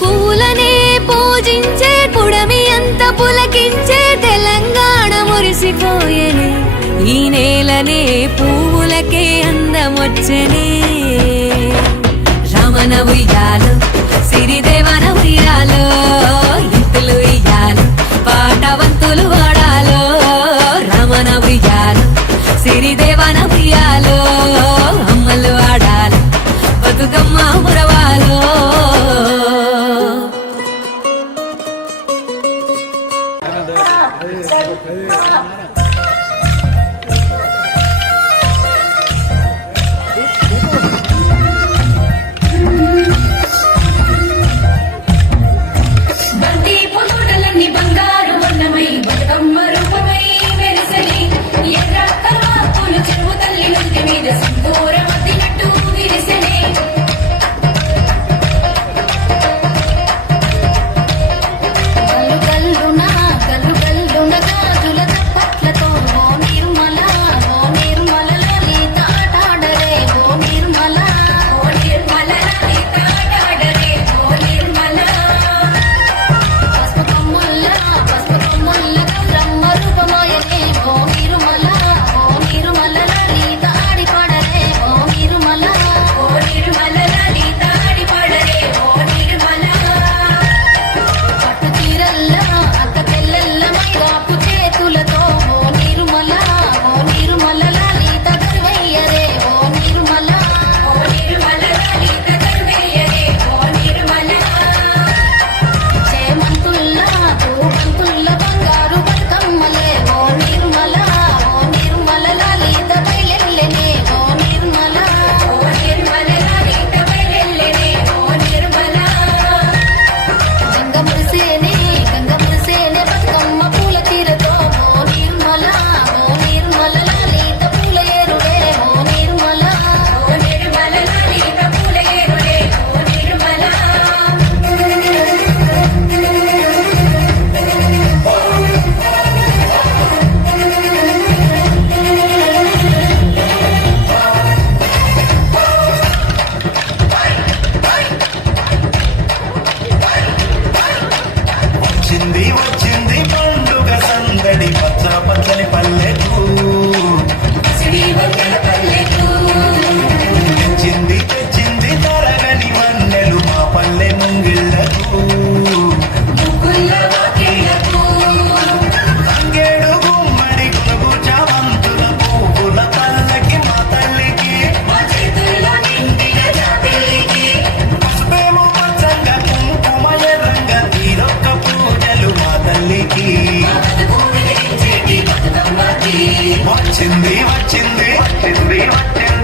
పూలనే పూజించే పుడమి అంత పులకించే తెలంగాణ మురిసిపోయేనే, ఈ నేలనే పువ్వులకే అందమొచ్చనే. రమణ ఉయ్యాలో సిరిదేవన ఉయ్యాలో, ఇంతులు ఉయ్యాలో పాటవంతులు వాడాలో. రమణ ఉయ్యాలో సిరిదేవన ఉయ్యాలో, అమ్మలు ఆడాలో బతుకమ్మ మురవాలో. బంగారు వర్ణమై బతుకమ్మ రూపమై వెలిసని, ఎర్ర కల్వాపులు చెరువు తల్లి నుండి మీద సింధూర మద్దినట్టు విరిసని. గల్లు గల్లున గాజుల తప్పట్లతో ఓ నిర్మల లలిత ఆటాడరే, ఓ నిర్మల లలిత ఆటాడరే, ఓ నిర్మల. గౌరమ్మ రూపమాయనే, ఓ నిర్మల లలిత ఆడిపాడరే, ఓ నిర్మల లలిత ఆడిపాడరే, ఓ నిర్మల. పట్టు చీరల్ల అక్క తెల్లల్ల మైరాపు చేతులతో, ఓ నిర్మల లలిత గర్వయ్యరే, ఓ నిర్మల లలిత గర్వయ్యరే, ఓ నిర్మల. చేమంతుల్లా తూమంతుల్ల బంగారు బతుకమ్మలే, ఓ నిర్మల లలిత బయలెల్లెనే, ఓ నిర్మల లలిత బయలెల్లెనే, ఓ నిర్మల. గంగ మురిసేనే బతుకమ్మ పూల తీరతో, ఓ నిర్మల లలిత పూల ఏరుడే, ఓ నిర్మల లలిత పూల ఏరుడే, ఓ నిర్మల. వచ్చింది వచ్చింది పండుగ సందడి, పచ్చ పచ్చని పల్లెకు తెచ్చింది తెచ్చింది తరగని వన్నెలు మా పల్లె ముంగిళ్ళకు. తంగేడు గుమ్మడి గునుగు చామంతుల పువ్వుల పల్లకి మా తల్లికి, పసుపేమో పచ్చంగా కుంకుమ ఎర్రంగా తీరొక్క పూజలు మా తల్లికి. వచ్చింది వచ్చింది వచ్చింది వచ్చింది